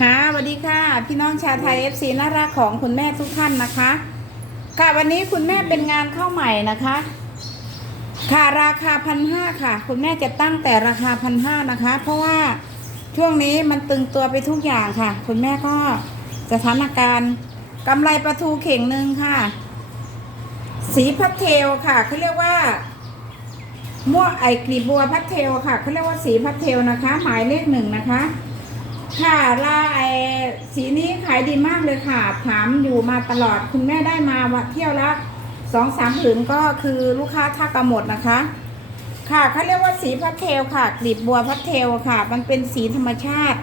ค่ะสวัสดีค่ะ พี่น้องชาวไทย FC น่ารักของคุณแม่ทุกท่านนะคะ ค่ะวันนี้คุณแม่เป็นงานเข้าใหม่นะคะ ค่ะราคาพันห้าค่ะ คุณแม่จะตั้งแต่ราคาพันห้านะคะ เพราะว่าช่วงนี้มันตึงตัวไปทุกอย่างค่ะ คุณแม่ก็สถานการณ์กำไรปลาทูเข่งหนึ่งค่ะ สีพัดเทลค่ะเขาเรียกว่าม่วไอกลีบบัวพัดเทลค่ะเขาเรียกว่าสีพัดเทลนะคะ หมายเลขหนึ่งนะคะ ค่ะลาไอสีนี้ขายดีมากเลยค่ะ ถามอยู่มาตลอดคุณแม่ได้มาวันเที่ยวละสองสามผืนก็คือลูกค้าท่ากระหมดนะคะ ค่ะเขาเรียกว่าสีพัดเทลค่ะกลีบบัวพัดเทลค่ะ มันเป็นสีธรรมชาติ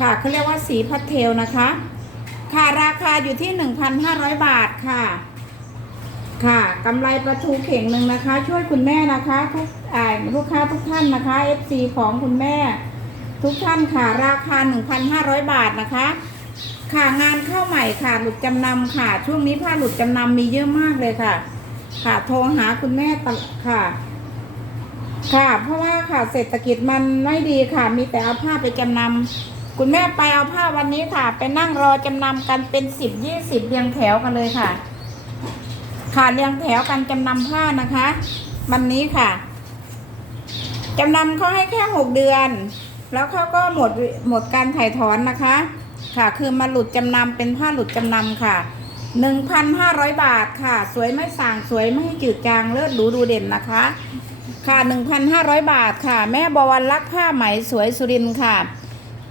ค่ะเขาเรียกว่าสีพัดเทลนะคะ ค่ะราคาอยู่ที่1,500บาทค่ะ ค่ะกำไรปลาทูเข่งหนึ่งนะคะ ช่วยคุณแม่นะคะ ทุกลูกค้าทุกท่านนะคะ FC ของคุณแม่ ทุกท่านค่ะราคา 1,500 บาทนะคะ ค่ะงานเข้าใหม่ค่ะหลุดจำนำค่ะ ช่วงนี้ผ้าหลุดจำนำมีเยอะมากเลยค่ะ ค่ะโทรหาคุณแม่ตค่ะ ค่ะเพราะว่าค่ะเศรษฐกิจมันไม่ดีค่ะ มีแต่เอาผ้าไปจำนำคุณแม่ไปเอาผ้าวันนี้ค่ะ ไปนั่งรอจำนำกันเป็นสิบยี่สิบเรียงแถวกันเลยค่ะ ค่ะเรียงแถวกันจำนำผ้านะคะ วันนี้ค่ะจำนำเขาให้แค่หกเดือน แล้วเขาก็หมดหมดการถ่ายถอนนะคะ ค่ะคือมาหลุดจำนำเป็นผ้าหลุดจำนำค่ะหนึ่งพันห้าร้อยบาทค่ะ สวยไม่ส่างสวยไม่จืดจางเลิศหรูดูเด่นนะคะ ค่ะหนึ่งพันห้าร้อยบาทค่ะ แม่บวรรักผ้าไหมสวยสุรินค่ะ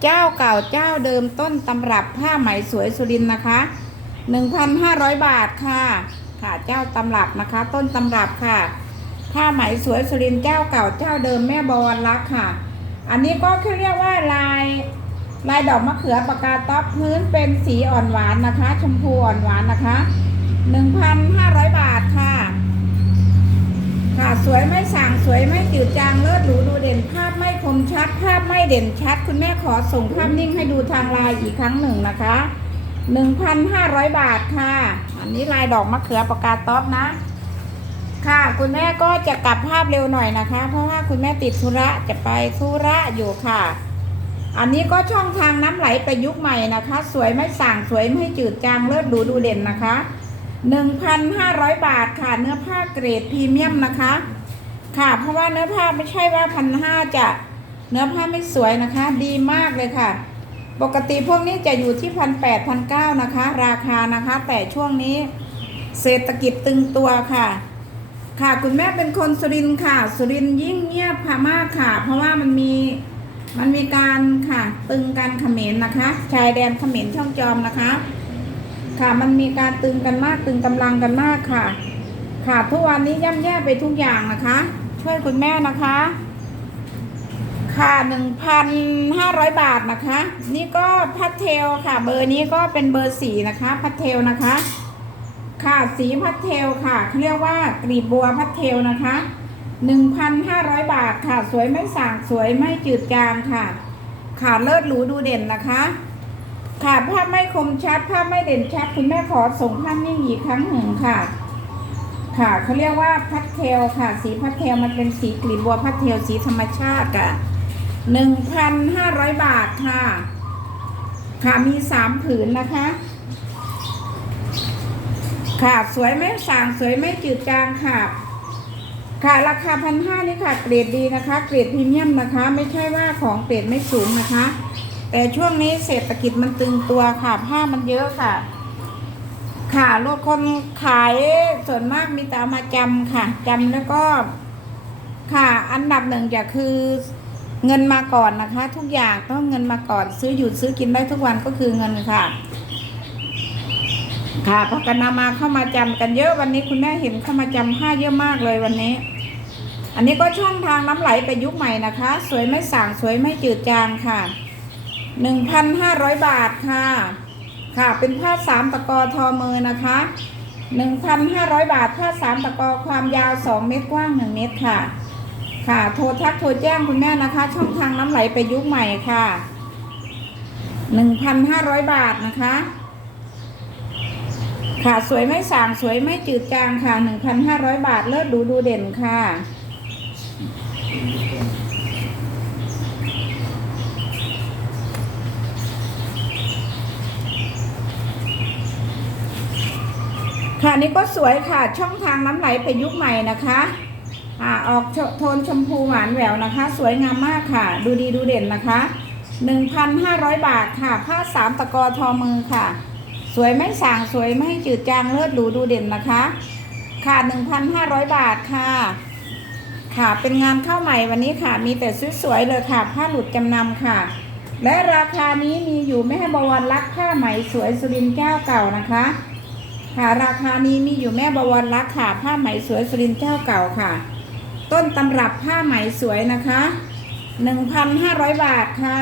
เจ้าเก่าเจ้าเดิมต้นตำรับผ้าไหมสวยสุรินนะคะหนึ่งพันห้าร้อยบาทค่ะ ค่ะเจ้าตำรับนะคะ ต้นตำรับค่ะ ผ้าไหมสวยสุรินเจ้าเก่าเจ้าเดิมแม่บวรรักค่ะ อันนี้ก็คือเรียกว่าลายลายดอกมะเขือปากกาต๊อปพื้นเป็นสีอ่อนหวานนะคะ ชมพูอ่อนหวานนะคะหนึ่งพันห้าร้อยบาทค่ะ ค่ะสวยไม่สั่งสวยไม่จืดจางเลิศหรูดูเด่นภาพไม่คมชัด ภาพไม่เด่นชัด คุณแม่ขอส่งภาพนิ่งให้ดูทางไลน์อีกครั้งหนึ่งนะคะหนึ่งพันห้าร้อยบาทค่ะ อันนี้ลายดอกมะเขือปากกาต๊อปนะ ค่ะ คุณแม่ก็จะกลับภาพเร็วหน่อยนะคะ เพราะว่าคุณแม่ติดธุระจะไปธุระอยู่ค่ะ อันนี้ก็ช่องทางน้ำไหลประยุกต์ใหม่นะคะ สวยไม่สั่งสวยไม่จืดจางเลิศหรูดูเด่นนะคะ 1,500 บาทค่ะเนื้อผ้าเกรดพรีเมียมนะคะ ค่ะ เพราะว่าเนื้อผ้าไม่ใช่ว่าพันห้าจะเนื้อผ้าไม่สวยนะคะ ดีมากเลยค่ะ ปกติพวกนี้จะอยู่ที่พันแปดพันเก้านะคะ ราคานะคะ แต่ช่วงนี้เศรษฐกิจตึงตัวค่ะ ค่ะคุณแม่เป็นคนสุรินทร์ค่ะ สุรินทร์ยิ่งเงียบค่ะมากค่ะ เพราะว่ามันมีมันมีการค่ะ ตึงการเขมรนะคะ ชายแดนเขมรช่องจอมนะคะ ค่ะมันมีการตึงกันมากตึงกำลังกันมากค่ะ ค่ะทุกวันนี้ย่ำแย่ไปทุกอย่างนะคะ ช่วยคุณแม่นะคะ ค่ะหนึ่งพันห้าร้อยบาทนะคะ นี่ก็พัดเทลค่ะ เบอร์นี้ก็เป็นเบอร์สีนะคะ พัดเทลนะคะ ค่ะสีพัดเทลค่ะเขาเรียกว่ากรีบบัวพัดเทลนะคะหนึ่งพันห้าร้อยบาทค่ะ สวยไม่สางสวยไม่จืดจางค่ะ ค่ะเลิศหรูดูเด่นนะคะ ค่ะภาพไม่คมชัดภาพไม่เด่นชัดคุณแม่ขอส่งภาพนิ่งอีกครั้งหนึ่งค่ะ ค่ะเขาเรียกว่าพัดเทลค่ะ สีพัดเทลมันเป็นสีกลีบบัวพัดเทลสีธรรมชาติค่ะหนึ่งพันห้าร้อยบาทค่ะ ค่ะมีสามผืนนะคะ ค่ะสวยไม่สางสวยไม่จืดจางค่ะ ค่ะราคาพันห้านี่ค่ะ เกรดดีนะคะ เกรดพรีเมียมนะคะ ไม่ใช่ว่าของเกรดไม่สูงนะคะ แต่ช่วงนี้เศรษฐกิจมันตึงตัวค่ะผ้ามันเยอะค่ะ ค่ะลูกคนขายส่วนมากมีแต่เอามาจำค่ะจำแล้วก็ค่ะอันดับหนึ่งจะคือเงินมาก่อนนะคะ ทุกอย่างต้องเงินมาก่อนซื้อหยุดซื้อกินได้ทุกวันก็คือเงินค่ะ ค่ะพรากันนามาเข้ามาจำกันเยอะวันนี้คุณแม่เห็นเข้ามาจำผ้าเยอะมากเลยวันนี้ อันนี้ก็ช่องทางน้ำไหลไปยุคใหม่นะคะ สวยไม่สางสวยไม่จืดจางค่ะหนึ่งพันห้าร้อยบาทค่ะ ค่ะเป็นผ้าสามตะกอทอมือนะคะหนึ่งพันห้าร้อยบาทผ้าสามตะกอความยาวสองเมตรกว้างหนึ่งเมตรค่ะ ค่ะ โทรทักโทรแจ้งคุณแม่นะคะ ช่องทางน้ำไหลไปยุคใหม่ค่ะหนึ่งพันห้าร้อยบาทนะคะ ค่ะสวยไม่สางสวยไม่จืดจางค่ะหนึ่งพันห้าร้อยบาทเลิศดูดูเด่นค่ะค่ะนี่ก็สวยค่ะช่องทางน้ำไหลประยุกต์ใหม่นะคะอ่าออกโทนชมพูหวานแหววนะคะ สวยงามมากค่ะ ดูดีดูเด่นนะคะ 1,500 บาทค่ะ ผ้าสามตะกอทอมือค่ะ สวยไม่สางสวยไม่จืดจางเลิศหรูดูเด่นนะคะ ค่ะ1,500 บาทค่ะ ค่ะเป็นงานเข้าใหม่วันนี้ค่ะ มีแต่สวยๆเลยค่ะ ผ้าหลุดจำนำค่ะ และราคานี้มีอยู่แม่บวรรักผ้าไหมสวยสุรินแก้วเก่านะคะ ค่ะราคานี้มีอยู่แม่บวรรักค่ะ ผ้าไหมสวยสุรินทร์เจ้าเก่าค่ะ ต้นตำรับผ้าไหมสวยนะคะ 1,500 บาทค่ะ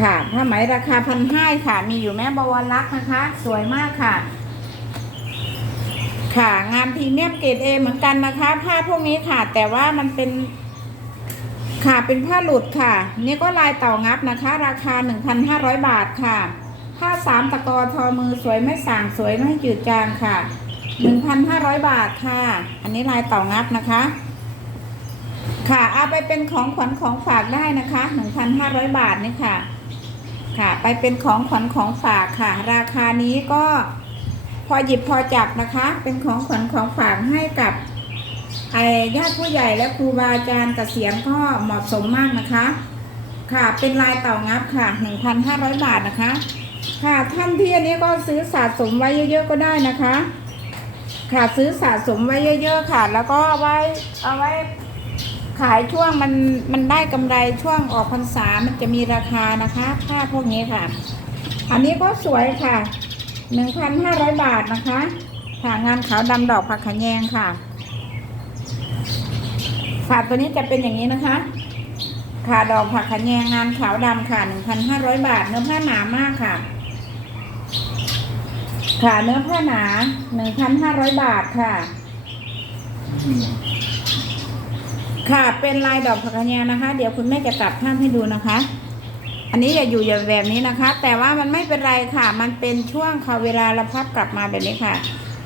ค่ะผ้าไหมราคาพันห้าค่ะ มีอยู่แม่บวรรักษ์นะคะ สวยมากค่ะ ค่ะงานพรีเมียมเกรดเอเหมือนกันนะคะ ผ้าพวกนี้ค่ะ แต่ว่ามันเป็น ค่ะเป็นผ้าหลุดค่ะ นี่ก็ลายเต่างับนะคะ ราคา1,500บาทค่ะผ้าสามตะกอทอมือสวยไม่สางสวยไม่จืดจางค่ะ1,500บาทค่ะ อันนี้ลายเต่างับนะคะ ค่ะเอาไปเป็นของขวัญของฝากได้นะคะ1,500บาทนี่ค่ะ ค่ะ ไปเป็นของขวัญของฝากค่ะ ราคานี้ก็พอหยิบพอจับนะคะ เป็นของขวัญของฝากให้กับไอ้ญาติผู้ใหญ่และครูบาอาจารย์เกษียณก็เหมาะสมมากนะคะ ค่ะเป็นลายเต่างับค่ะ 1,500 บาทนะคะ ค่ะท่านที่อันนี้ก็ซื้อสะสมไว้เยอะๆก็ได้นะคะ ค่ะซื้อสะสมไว้เยอะ ๆ ค่ะ แล้วก็เอาไว้เอาไว้ ขายช่วงมันมันได้กำไรช่วงออกพรรษามันจะมีราคานะคะผ้าพวกนี้ค่ะ อันนี้ก็สวยค่ะ1,500บาทนะคะค่ะงานขาวดำดอกผักขะแยงค่ะค่ะตัวนี้จะเป็นอย่างนี้นะคะ ค่ะดอกผักขะแยงงานขาวดำค่ะ1,500บาท เนื้อผ้าหนามากค่ะ ค่ะเนื้อผ้าหนา1,500บาทค่ะ ค่ะ เป็นลายดอกผักกาดนะคะ เดี๋ยวคุณแม่จะกลับภาพให้ดูนะคะ อันนี้อย่าอยู่อย่าแบบนี้นะคะ แต่ว่ามันไม่เป็นไรค่ะ มันเป็นช่วงค่ะเวลาเราพับกลับมาแบบนี้ค่ะ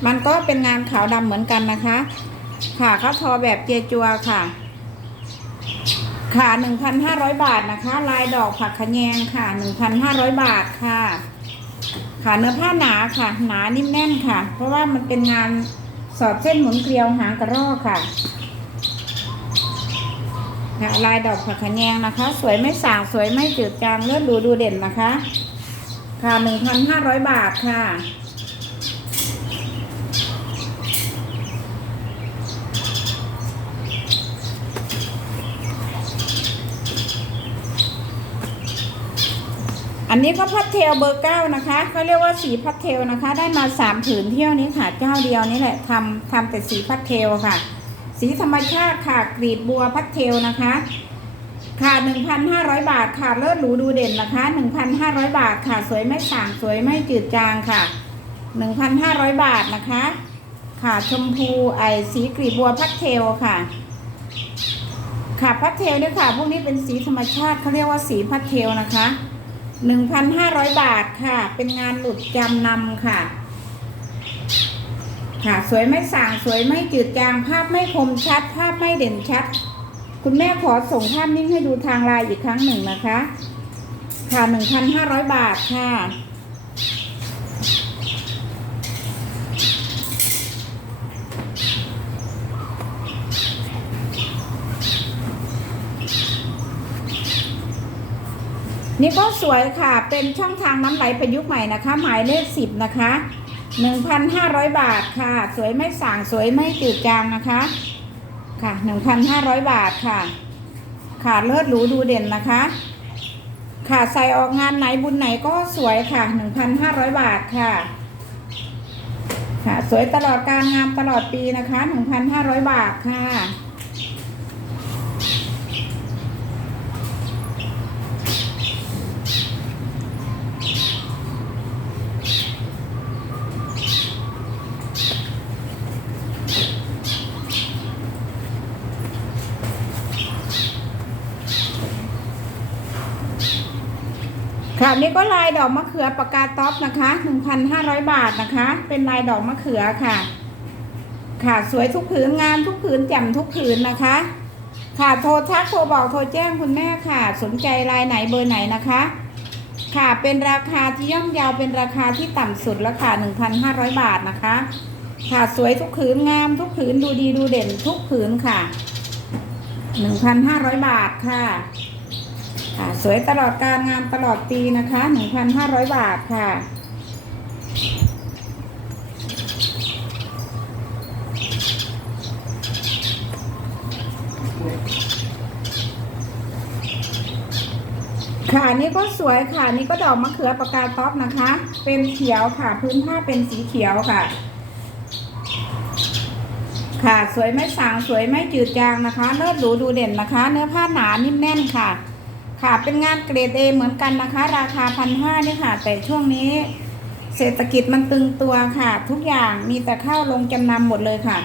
มันก็เป็นงานขาวดำเหมือนกันนะคะ ค่ะเขาทอแบบเจจัวค่ะ ค่ะ1,500บาทนะคะ ลายดอกผักขะแยงค่ะ1,500บาทค่ะ ค่ะเนื้อผ้าหนาค่ะ หนานิ่มแน่นค่ะ เพราะว่ามันเป็นงานสอดเส้นหมุนเกลียวหางกระรอกค่ะ ค่ะลายดอกผักขะแยงนะคะ สวยไม่สางสวยไม่จืดจางเลือดดูดูเด่นนะคะ ค่ะหนึ่งพันห้าร้อยบาทค่ะอันนี้ก็พัดเทลเบอร์เก้านะคะเขาเรียกว่าสีพัดเทลนะคะ ได้มาสามผืนเที่ยวนี้ค่ะเจ้าเดียวนี่แหละทำทำแต่สีพัดเทลค่ะ สีธรรมชาติค่ะกรีดบัวพัดเทลนะคะค่ะ1,500 บาทค่ะเลิศหรูดูเด่นนะคะ 1,500 บาทค่ะ สวยไม่สางสวยไม่จืดจางค่ะ 1,500 บาทนะคะ ค่ะชมพูไอสีกรีบบัวพัดเทลค่ะ ค่ะพัดเทลเนี่ยค่ะ พวกนี้เป็นสีธรรมชาติเขาเรียกว่าสีพัดเทลนะคะ 1,500 บาทค่ะ เป็นงานหลุดจำนำค่ะ ค่ะสวยไม่สางสวยไม่จืดจาง ภาพไม่คมชัด ภาพไม่เด่นชัด คุณแม่ขอส่งภาพนิ่งให้ดูทางไลน์อีกครั้งหนึ่งนะคะ ค่ะ1,500บาทค่ะนี่ก็สวยค่ะ เป็นช่องทางน้ำไหลประยุกต์ใหม่นะคะ หมายเลขสิบนะคะ 1,500 บาทค่ะ สวยไม่ส่างสวยไม่จืดจางนะคะ ค่ะ 1,500 บาทค่ะ ค่ะเลิศหรูดูเด่นนะคะ ค่ะใส่ออกงานไหนบุญไหนก็สวยค่ะ 1,500 บาทค่ะ ค่ะ สวยตลอดการงานตลอดปีนะคะ 1,500 บาทค่ะ ค่ะนี่ก็ลายดอกมะเขือปากกาท็อปนะคะ 1,500 บาทนะคะ เป็นลายดอกมะเขือค่ะ ค่ะสวยทุกผืนงามทุกผืนแจ่มทุกผืนนะคะ ค่ะโทรทักโทรบอกโทรแจ้งคุณแม่ค่ะ สนใจลายไหนเบอร์ไหนนะคะ ค่ะเป็นราคาที่ย่อมเยาวเป็นราคาที่ต่ำสุดแล้วค่ะ 1,500 บาทนะคะ ค่ะสวยทุกผืนงามทุกผืนดูดีดูเด่นทุกผืนค่ะ 1,500 บาทค่ะค่ะ สวยตลอดการงามตลอดปีนะคะ 1,500 บาทค่ะ ค่ะนี่ก็สวยค่ะ นี่ก็ดอกมะเขือปากกาท็อปนะคะ เป็นเขียวค่ะ พื้นผ้าเป็นสีเขียวค่ะค่ะ สวยไม่สางสวยไม่จืดจางนะคะ เลิศหรูดูเด่นนะคะ เนื้อผ้าหนานิ่มแน่นค่ะ ค่ะเป็นงานเกรดเอเหมือนกันนะคะ ราคาพันห้านี่ค่ะ แต่ช่วงนี้ เศรษฐกิจมันตึงตัวค่ะ ทุกอย่างมีแต่เข้าลงจำนำหมดเลยค่ะ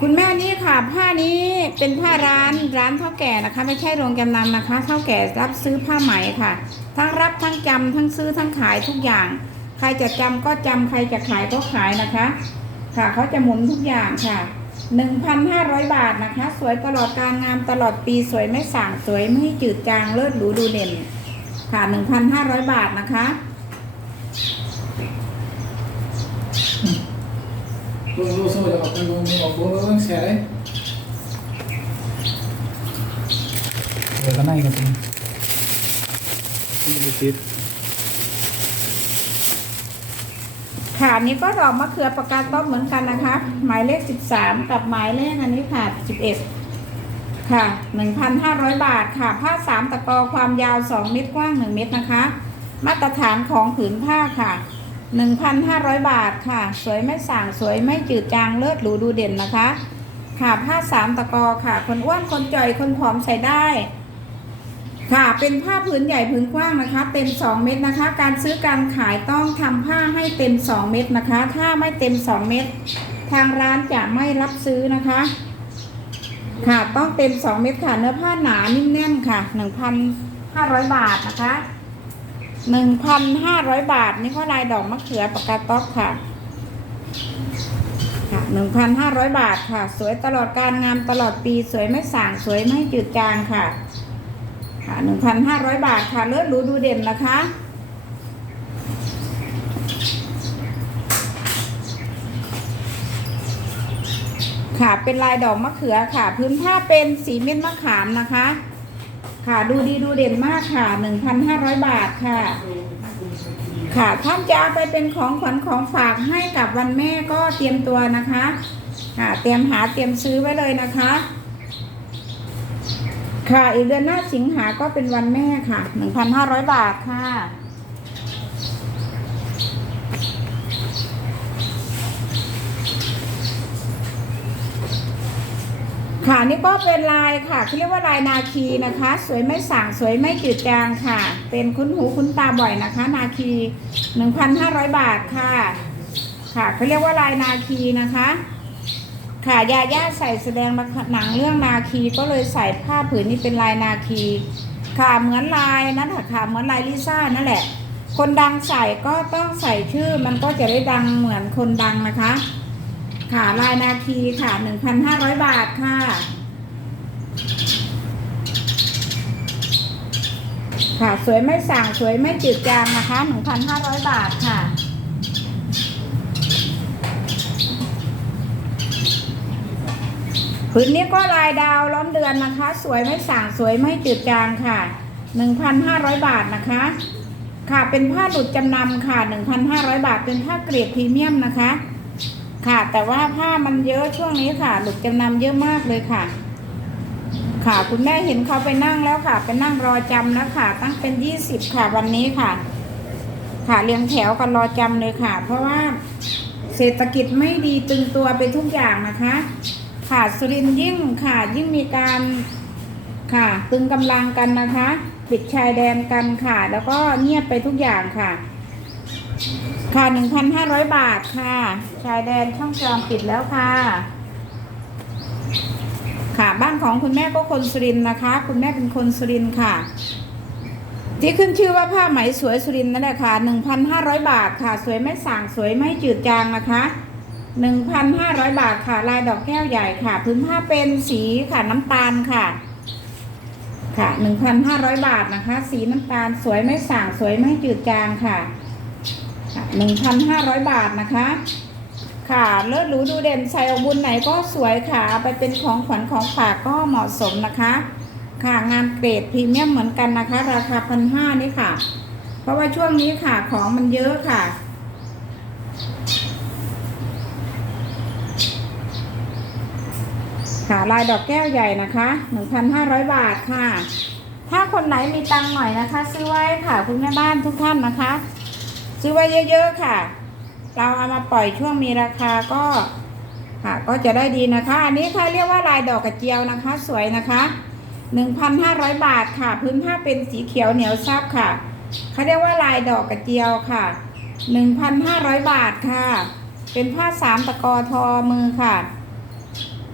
คุณแม่นี่ค่ะ ผ้านี้เป็นผ้าร้านร้านเท่าแก่นะคะ ไม่ใช่โรงจำนำนะคะเท่าแก่รับซื้อผ้าไหมค่ะ ทั้งรับทั้งจำทั้งซื้อทั้งขายทุกอย่าง ใครจะจำก็จำใครจะขายก็ขายนะคะ ค่ะเขาจะหมุนทุกอย่างค่ะ 1,500 บาทนะคะ สวยตลอดการงามตลอดปีสวยไม่ส่างสวยไม่จืดจางเลิศหรูดูเด่น ค่ะ 1,500 บาทนะคะ Luôn luôn xôi cho con luôn nhưng mà bố nó xe đấy. Rồi cái này là gì? Cái gì tiếp? ค่ะอัน นี้ก็ดอกมะเขือปากกาต้มเหมือนกันนะคะ หมายเลข 13 กับหมายเลขอันนี้ค่ะ 11 ค่ะ 1,500 บาทค่ะ ผ้าสามตะกอความยาว 2 เมตรกว้าง 1 เมตรนะคะ มาตรฐานของผืนผ้าค่ะ 1,500 บาทค่ะ สวยไม่ส่างสวยไม่จืดจางเลิศหรูดูเด่นนะคะ ค่ะผ้าสามตะกอค่ะ คนอ้วนคนจ่อยคนผอมใส่ได้ ค่ะเป็นผ้าผืนใหญ่ผืนกว้างนะคะ เต็ม 2 เม็ดนะคะ การซื้อการขายต้องทำผ้าให้เต็ม 2 เม็ดนะคะ ถ้าไม่เต็ม 2 เม็ดทางร้านจะไม่รับซื้อนะคะ ค่ะต้องเต็ม 2 เม็ดค่ะเนื้อผ้าหนานิ่มแน่นค่ะ 1,500 บาทนะคะ 1,500 บาทนี่ก็ลายดอกมะเขือปากกาต๊อกค่ะค่ะ1,500 บาทค่ะ สวยตลอดการงามตลอดปีสวยไม่ส่างสวยไม่จืดจางค่ะ ค่ะหนึ่งพันห้าร้อยบาทค่ะเลิศหรูดูเด่นนะคะ ค่ะเป็นลายดอกมะเขือค่ะ พื้นผ้าเป็นสีเม็ดมะขามนะคะ ค่ะดูดีดูเด่นมากค่ะหนึ่งพันห้าร้อยบาทค่ะ ค่ะท่านจะเอาไปเป็นของขวัญของฝากให้กับวันแม่ก็เตรียมตัวนะคะ ค่ะเตรียมหาเตรียมซื้อไว้เลยนะคะ ค่ะอีกเดือนหน้าสิงหาก็เป็นวันแม่ค่ะ1,500บาทค่ะ ค่ะนี่ก็เป็นลายค่ะเขาเรียกว่าลายนาคีนะคะ สวยไม่ส่างสวยไม่จืดจางค่ะ เป็นคุ้นหูคุ้นตาบ่อยนะคะ นาคี1,500บาทค่ะ ค่ะเขาเรียกว่าลายนาคีนะคะ ค่ะยาย่าใส่แสดงหนังเรื่องนาคีก็เลยใส่ผ้าผืนนี้เป็นลายนาคี ค่ะเหมือนลายนั่นแหละค่ะเหมือนลายลิซ่านั่นแหละ คนดังใส่ก็ต้องใส่ชื่อ มันก็จะได้ดังเหมือนคนดังนะคะ ค่ะลายนาคีค่ะ1,500บาทค่ะค่ะสวยไม่สั่งสวยไม่จืดจางนะคะ1,500บาทค่ะ ผืนนี้ก็ลายดาวล้อมเดือนนะคะ สวยไม่สางสวยไม่จืดจางค่ะ 1,500 บาทนะคะ ค่ะเป็นผ้าหลุดจำนำค่ะ 1,500 บาทเป็นผ้าเกรดพรีเมียมนะคะ ค่ะแต่ว่าผ้ามันเยอะช่วงนี้ค่ะ หลุดจำนำเยอะมากเลยค่ะ ค่ะคุณแม่เห็นเขาไปนั่งแล้วค่ะไปนั่งรอจำนะค่ะ ตั้งเป็น 20 ค่ะวันนี้ค่ะ ค่ะเรียงแถวกันรอจำเลยค่ะ เพราะว่าเศรษฐกิจไม่ดีตึงตัวไปทุกอย่างนะคะ ค่ะสุรินยิ่งค่ะยิ่งมีการค่ะ ตึงกำลังกันนะคะ ปิดชายแดนกันค่ะ แล้วก็เงียบไปทุกอย่างค่ะ ค่ะหนึ่งพันห้าร้อยบาทค่ะ ชายแดนช่องจอมปิดแล้วค่ะ ค่ะบ้านของคุณแม่ก็คนสุรินนะคะ คุณแม่เป็นคนสุรินค่ะ ที่ขึ้นชื่อว่าผ้าไหมสวยสุรินนั่นแหละค่ะหนึ่งพันห้าร้อยบาทค่ะ สวยไม่ส่างสวยไม่จืดจางนะคะ 1,500 บาทค่ะ ลายดอกแก้วใหญ่ค่ะ พื้นผ้าเป็นสีค่ะน้ำตาลค่ะ ค่ะหนึ่งพันห้าร้อยบาทนะคะ สีน้ำตาลสวยไม่ส่างสวยไม่จืดจางค่ะหนึ่งพันห้าร้อยบาทนะคะ ค่ะเลิศหรูดูเด่นใส่อบุญไหนก็สวยค่ะเอาไปเป็นของขวัญของฝากก็เหมาะสมนะคะ ค่ะงานเกรดพรีเมียมเหมือนกันนะคะ ราคาพันห้านี่ค่ะ เพราะว่าช่วงนี้ค่ะของมันเยอะค่ะ ค่ะลายดอกแก้วใหญ่นะคะ 1,500 บาทค่ะ ถ้าคนไหนมีตังหน่อยนะคะ ซื้อไว้ค่ะคุณแม่บ้านทุกท่านนะคะ ซื้อไว้เยอะๆค่ะ เราเอามาปล่อยช่วงมีราคาก็ค่ะก็จะได้ดีนะคะ อันนี้เขาเรียกว่าลายดอกกระเจียวนะคะ สวยนะคะ 1,500 บาทค่ะ พื้นผ้าเป็นสีเขียวเหนียวซับค่ะเขาเรียกว่าลายดอกกระเจียวค่ะ 1,500 บาทค่ะ เป็นผ้าสามตะกอทอมือค่ะ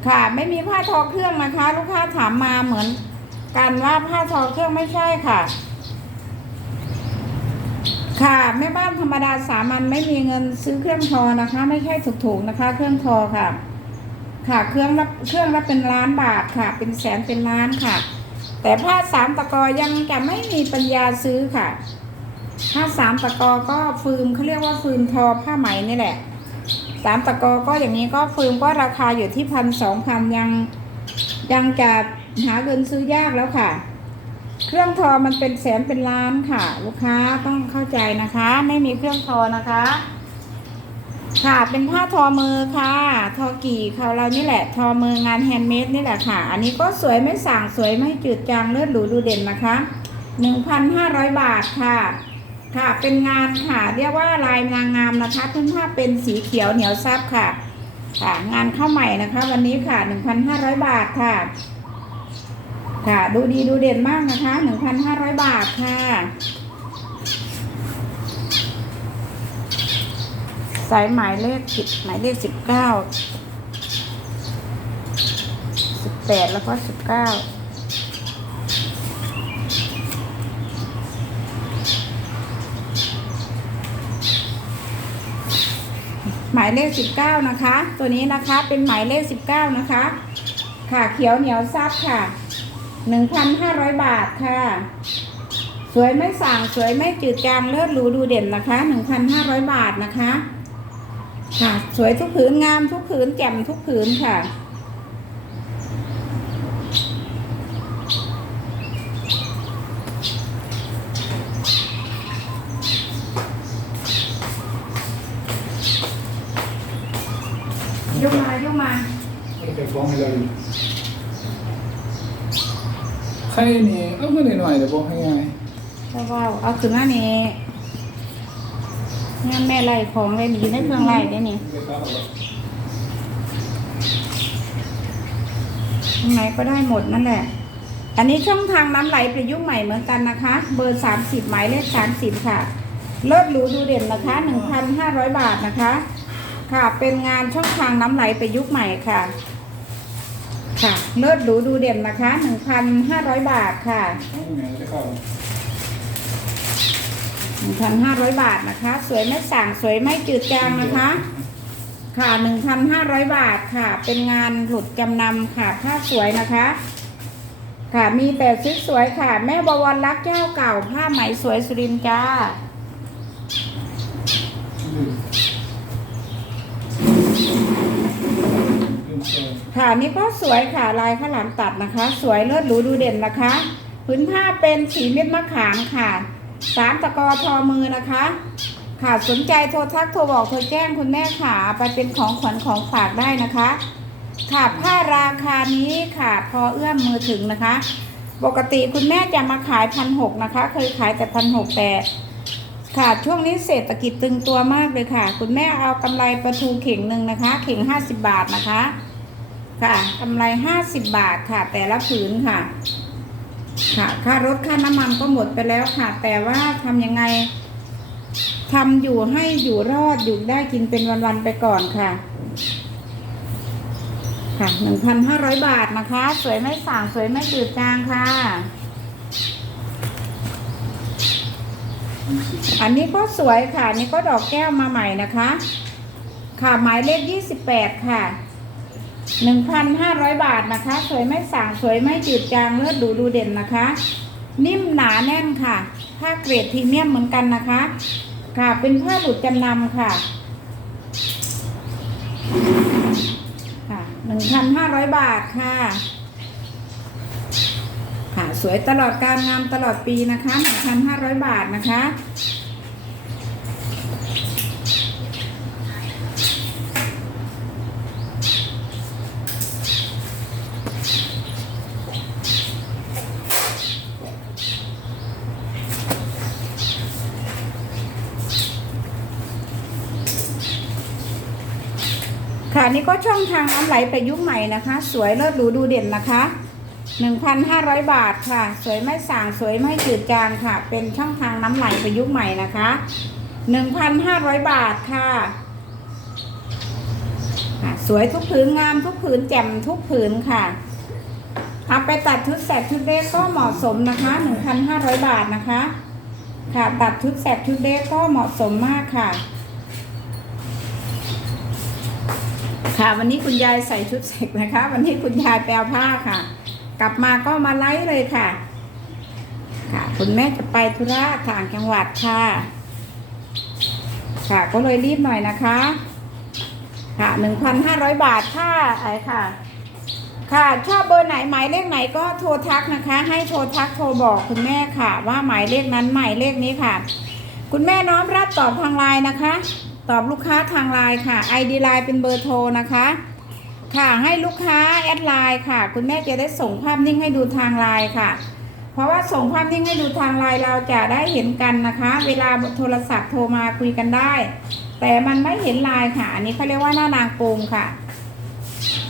ค่ะไม่มีผ้าทอเครื่องนะคะ ลูกค้าถามมาเหมือนกันว่าผ้าทอเครื่องไม่ใช่ค่ะ ค่ะแม่บ้านธรรมดาสามัญไม่มีเงินซื้อเครื่องทอนะคะ ไม่ใช่ถูกๆนะคะ เครื่องทอค่ะ ค่ะเครื่องละเครื่องละเป็นล้านบาทค่ะ เป็นแสนเป็นล้านค่ะ แต่ผ้าสามตะกอยังจะไม่มีปัญญาซื้อค่ะผ้าสามตะกอก็ฟืมเขาเรียกว่าฟืมทอผ้าไหมนี่แหละ สามตะกอก็อย่างนี้ก็ฟืมก็ราคาอยู่ที่พันสองพันยังยังจะหาเงินซื้อยากแล้วค่ะ เครื่องทอมันเป็นแสนเป็นล้านค่ะ ลูกค้าต้องเข้าใจนะคะ ไม่มีเครื่องทอนะคะ ค่ะเป็นผ้าทอมือค่ะ ทอกี่เขาเรานี่แหละ ทอมืองานแฮนด์เมดนี่แหละค่ะ อันนี้ก็สวยไม่ส่างสวยไม่จืดจางเลือดหรูดูเด่นนะคะ1,500บาทค่ะ ค่ะเป็นงานค่ะเรียกว่าลายนางงามนะคะพื้นผ้าเป็นสีเขียวเหนียวซับค่ะ ค่ะ งานเข้าใหม่นะคะ วันนี้ค่ะ 1,500 บาทค่ะ ค่ะดูดีดูเด่นมากนะคะ 1,500 บาทค่ะ สายหมายเลขสิบหมายเลขสิบเก้าสิบแปดแล้วก็สิบเก้า หมายเลขสิบเก้านะคะ ตัวนี้นะคะเป็นหมายเลขสิบเก้านะคะ ค่ะเขียวเหนียวซับค่ะหนึ่งพันห้าร้อยบาทค่ะ สวยไม่ส่างสวยไม่จืดจางเลิศหรูดูเด่นนะคะหนึ่งพันห้าร้อยบาทนะคะ ค่ะ สวยทุกผืนงามทุกผืนแจ่มทุกผืนค่ะ ยกมายกมา ไม่เคยฟ้องให้เราอยู่ ใครนี่เอาเงินหน่อยๆเดี๋ยวบอกให้ไงเบาๆเอาขึ้นมานี่งานแม่ไล่ของเลยดีในเครื่องไล่เดี๋ยวนี้ไม่ต้องเอาหรอกตรงไหนก็ได้หมดนั่นแหละ อันนี้ช่องทางน้ำไหลประยุกต์ใหม่เหมือนกันนะคะ เบอร์ 30 หมายเลข 30 ค่ะ เลิศหรูดูเด่นนะคะ 1,500 บาทนะคะ ค่ะ เป็นงานช่องทางน้ำไหลประยุกต์ใหม่ค่ะ ค่ะเลิศหรูดูเด่นนะคะ1,500บาทค่ะเอาไงจะเข้า1,500บาทนะคะ สวยไม่ส่างสวยไม่จืดจางนะคะ ค่ะ1,500บาทค่ะ เป็นงานหลุดจำนำค่ะผ้าสวยนะคะ ค่ะมีแต่สวยค่ะ แม่บวรรักเจ้าเก่าผ้าไหมสวยสุรินทร์จ้า ลืมลืมเชิญ ค่ะนี่ก็สวยค่ะลายข้าวหลามตัดนะคะ สวยเลิศหรูดูเด่นนะคะพื้นผ้าเป็นสีเม็ดมะขามค่ะสามตะกอทอมือนะคะ ค่ะสนใจโทรทักโทรบอกโทรแจ้งคุณแม่ค่ะไปเป็นของขวัญของฝากได้นะคะ ค่ะผ้าราคานี้ค่ะพอเอื้อมมือถึงนะคะ ปกติคุณแม่จะมาขายพันหกนะคะ เคยขายแต่พันหกแต่ค่ะช่วงนี้เศรษฐกิจตึงตัวมากเลยค่ะ คุณแม่เอากำไรปลาทูเข่งหนึ่งนะคะ เข่งห้าสิบบาทนะคะ ค่ะกำไรห้าสิบบาทค่ะ แต่ละผืนค่ะ ค่ะ ค่ารถค่าน้ำมันก็หมดไปแล้วค่ะ แต่ว่าทำยังไงทำอยู่ให้อยู่รอดอยู่ได้กินเป็นวันๆไปก่อนค่ะ ค่ะหนึ่งพันห้าร้อยบาทนะคะ สวยไม่ส่างสวยไม่จืดจางค่ะ อันนี้ก็สวยค่ะนนี้ก็ดอกแก้วมาใหม่นะคะ ค่ะหมายเลขยี่สิบแปดค่ะ หนึ่งพันห้าร้อยบาทนะคะ สวยไม่สาง สวยไม่จืดจางเลือดดูดูเด่นนะคะ นิ่มหนาแน่นค่ะ ผ้าเกรดพรีเมียมเหมือนกันนะคะ ค่ะ เป็นผ้าหลุดจำนำค่ะ ค่ะหนึ่งพันห้าร้อยบาทค่ะ ค่ะ สวยตลอดการงามตลอดปีนะคะหนึ่งพันห้าร้อยบาทนะคะ ค่ะนี่ ก็ช่องทางน้ำไหลประยุกต์ใหม่นะคะ สวยเลิศหรูดูเด่นนะคะ 1,500 บาทค่ะ สวยไม่สางสวยไม่จืดจางค่ะ เป็นช่องทางน้ำไหลประยุกต์ใหม่นะคะ 1,500 บาทค่ะค่ะสวยทุกผืนงามทุกผืนแจ่มทุกผืนค่ะเอาไปตัดชุดแสกชุดเล็กก็เหมาะสมนะคะ 1,500 บาทนะคะ ค่ะตัดชุดแสกชุดเล็กก็เหมาะสมมากค่ะ ค่ะ วันนี้คุณยายใส่ชุดเสกนะคะ วันนี้คุณยายแปลผ้าค่ะ กลับมาก็มาไล่เลยค่ะ ค่ะ คุณแม่จะไปธุระต่างจังหวัดค่ะ ค่ะก็เลยรีบหน่อยนะคะ ค่ะหนึ่งพันห้าร้อยบาทค่ะไอค่ะ ค่ะชอบเบอร์ไหนหมายเลขไหนก็โทรทักนะคะ ให้โทรทักโทรบอกคุณแม่ค่ะ ว่าหมายเลขนั้นหมายเลขนี้ค่ะ คุณแม่น้อมรับตอบทางไลน์นะคะ ตอบลูกค้าทางไลน์ค่ะ ID ไลน์เป็นเบอร์โทรนะคะ ค่ะให้ลูกค้าแอดไลน์ค่ะ คุณแม่จะได้ส่งภาพนิ่งให้ดูทางไลน์ค่ะ เพราะว่าส่งภาพนิ่งให้ดูทางไลน์เราจะได้เห็นกันนะคะ เวลาโทรศัพท์โทรมาคุยกันได้ แต่มันไม่เห็นไลน์ค่ะ อันนี้เขาเรียกว่าหน้านางโกงค่ะ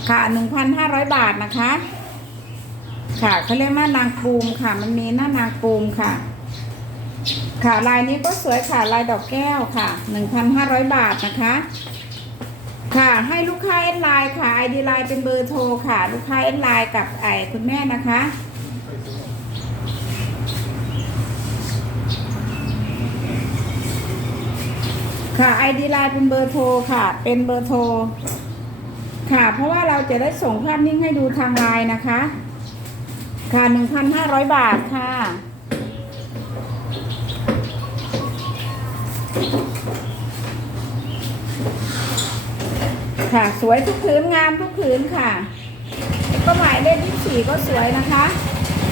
ค่ะ 1,500 บาทนะคะ ค่ะเขาเรียกหน้านางปูมค่ะ มันมีหน้านางปูมค่ะ ค่ะลายนี้ก็สวยค่ะลายดอกแก้วค่ะ 1,500 บาทนะคะ ค่ะให้ลูกค้าแอดไลน์ค่ะ ID ไลน์เป็นเบอร์โทรค่ะ ลูกค้าแอดไลน์กับไอคุณแม่นะคะค่ะ ID ไลน์เป็นเบอร์โทรค่ะ เป็นเบอร์โทร ค่ะ เพราะว่าเราจะได้ส่งภาพนิ่งให้ดูทางไลน์นะคะ ค่ะ 1,500 บาทค่ะ ค่ะ สวยทุกผืนงามทุกผืนค่ะก็หมายเลขที่สี่ก็สวยนะคะ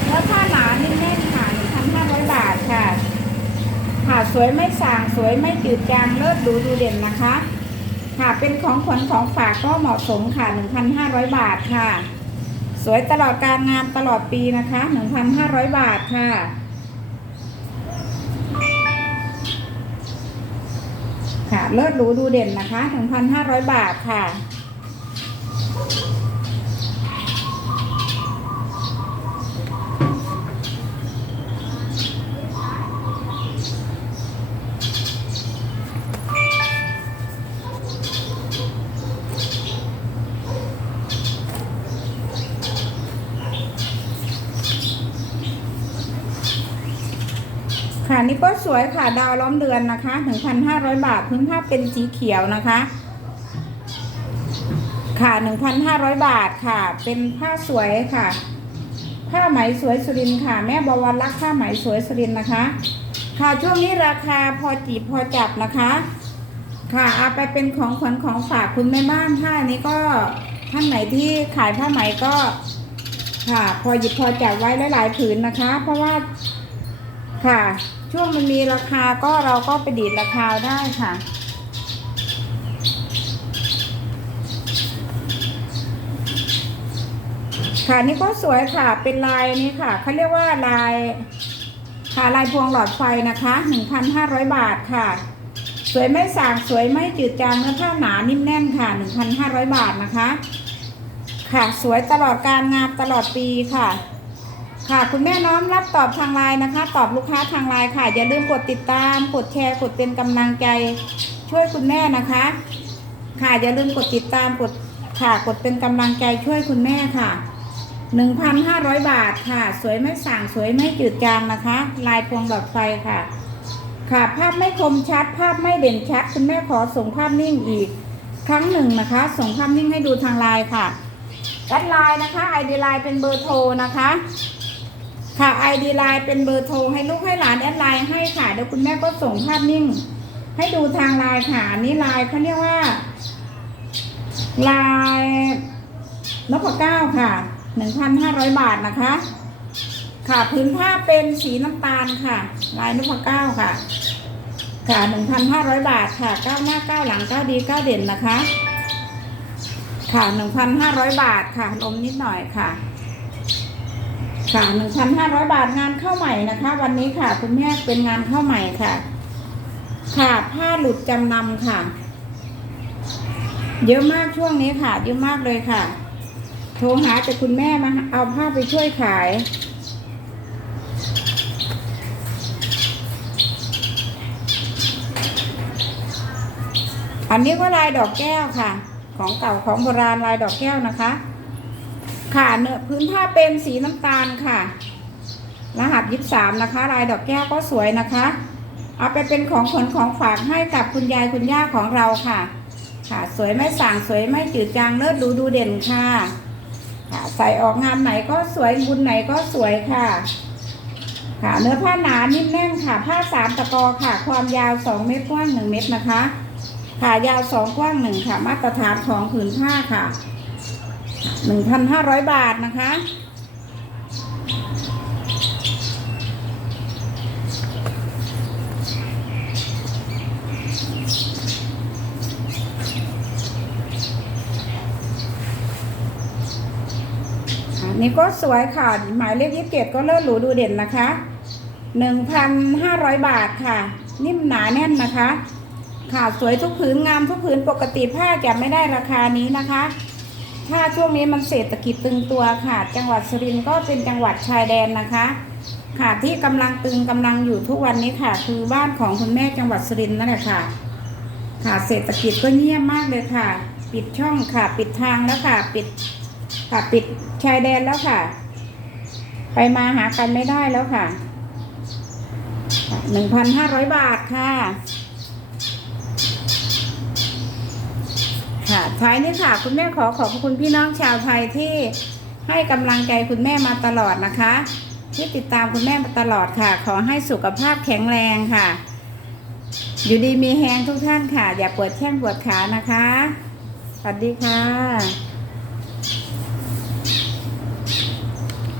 แล้วผ้าหนานิ่แน่นๆค่ะ1,500บาทค่ะ ค่ะสวยไม่สางสวยไม่จืดจางเลิศดูดูเด่นนะคะ ค่ะเป็นของขวัญของฝากก็เหมาะสมค่ะ1,500บาทค่ะ สวยตลอดการงานตลอดปีนะคะ1,500บาทค่ะ เลิศหรูดูเด่นนะคะ 1,500 บาทค่ะค่ะ นี่ก็สวยค่ะดาวล้อมเดือนนะคะ1,500บาทพื้นผ้าเป็นสีเขียวนะคะ ค่ะ1,500บาทค่ะ เป็นผ้าสวยค่ะ ผ้าไหมสวยสุรินค่ะ แม่บวรรักษ์ผ้าไหมสวยสุรินนะคะ ค่ะช่วงนี้ราคาพอจีบพอจับนะคะ ค่ะเอาไปเป็นของขวัญของฝากคุณแม่บ้านผ้านี้ก็ท่านไหนที่ขายผ้าไหมก็ค่ะ พอหยิบพอจับไว้หลายๆผืนนะคะ เพราะว่าค่ะ ช่วงมันมีราคาก็เราก็ไปดีดราคาได้ค่ะ ค่ะนี่ก็สวยค่ะเป็นลายนี้ค่ะเขาเรียกว่าลายค่ะลายพวงหลอดไฟนะคะ1,500 บาทค่ะ สวยไม่สางสวยไม่จืดจางเนื้อผ้าหนานิ่มแน่นค่ะ1,500 บาทนะคะ ค่ะสวยตลอดการงานตลอดปีค่ะ ค่ะ คุณแม่น้อมรับตอบทางไลน์นะคะ ตอบลูกค้าทางไลน์ค่ะ อย่าลืมกดติดตาม กดแชร์ กดเป็นกำลังใจ ช่วยคุณแม่นะคะ ค่ะ อย่าลืมกดติดตาม กด ค่ะ กดเป็นกำลังใจช่วยคุณแม่ค่ะ1,500 บาทค่ะ สวยไม่สั่งสวยไม่จืดจางนะคะ ลายพวงหลอดไฟค่ะ ค่ะ ภาพไม่คมชัด ภาพไม่เด่นชัด คุณแม่ขอส่งภาพนิ่งอีก ครั้งหนึ่งนะคะ ส่งภาพนิ่งให้ดูทางไลน์ค่ะแอดไลน์นะคะ ID ไลน์เป็นเบอร์โทรนะคะ ค่ะ ID ไลน์เป็นเบอร์โทรให้ลูกให้หลานแอดไลน์ให้ค่ะเดี๋ยวคุณแม่ก็ส่งภาพนิ่ง ให้ดูทางไลน์ค่ะนนี้ไลน์เขาเรียกว่าไลน์นพเก้าค่ะหนึ่งพันห้าร้อยบาทนะคะ ค่ะพื้นผ้าเป็นสีน้ำตาลค่ะ ลายนพเก้าค่ะ ค่ะหนึ่งพันห้าร้อยบาทค่ะเก้าหน้าเก้าหลังเก้าดีเก้าเด่นนะคะ ค่ะหนึ่งพันห้าร้อยบาทค่ะลมนิดหน่อยค่ะ ค่ะหนึ่งพันห้าร้อยบาทงานเข้าใหม่นะคะ วันนี้ค่ะคุณแม่เป็นงานเข้าใหม่ค่ะ ค่ะผ้าหลุดจำนำค่ะ เยอะมากช่วงนี้ค่ะ เยอะมากเลยค่ะ โทรหาแต่คุณแม่มาเอาผ้าไปช่วยขายอันนี้ก็ลายดอกแก้วค่ะ ของเก่าของโบราณลายดอกแก้วนะคะ ค่ะเนื้อพื้นผ้าเป็นสีน้ำตาลค่ะ รหัสยิบสามนะคะ ลายดอกแก้วก็สวยนะคะ เอาไปเป็นของขนของฝากให้กับคุณยายคุณย่าของเราค่ะ ค่ะสวยไม่สั่างสวยไม่จืดจางเลิศดูดูเด่นค่ะ ค่ะ ใส่ออกงานไหนก็สวยบุญไหนก็สวยค่ะ ค่ะ เนื้อผ้าหนานิ่มแน่นค่ะ ผ้าสามตะกอค่ะ ความยาวสองเมตรกว้างหนึ่งเมตรนะคะ ค่ะยาวสองกว้างหนึ่งค่ะ มาตรฐานของผืนผ้าค่ะ หนึ่งพันห้าร้อยบาทนะคะนนี้ก็สวยค่ะ หมายเลขยี่สิบเจ็ดก็เลิศหรูดูเด่นนะคะหนึ่งพันห้าร้อยบาทค่ะ นิ่มหนาแน่นนะคะค่ะสวยทุกผืนงามทุกผืนปกติผ้าจะไม่ได้ราคานี้นะคะ ถ้าช่วงนี้มันเศรษฐกิจตึงตัวค่ะ จังหวัดสุรินทร์ก็เป็นจังหวัดชายแดนนะคะ ค่ะที่กำลังตึงกำลังอยู่ทุกวันนี้ค่ะ คือบ้านของคุณแม่จังหวัดสุรินทร์นั่นแหละค่ะ ค่ะเศรษฐกิจก็เงียบมากเลยค่ะ ปิดช่องค่ะ ปิดทางแล้วค่ะ ปิดค่ะปิดชายแดนแล้วค่ะ ไปมาหากันไม่ได้แล้วค่ะหนึ่งพันห้าร้อยบาทค่ะ ค่ะท้ายนี้ค่ะ คุณแม่ขอขอบพระคุณพี่น้องชาวไทยที่ให้กำลังใจคุณแม่มาตลอดนะคะ ที่ติดตามคุณแม่มาตลอดค่ะ ขอให้สุขภาพแข็งแรงค่ะ อยู่ดีมีแฮงทุกท่านค่ะ อย่าปวดแข้งปวดขานะคะสวัสดีค่ะ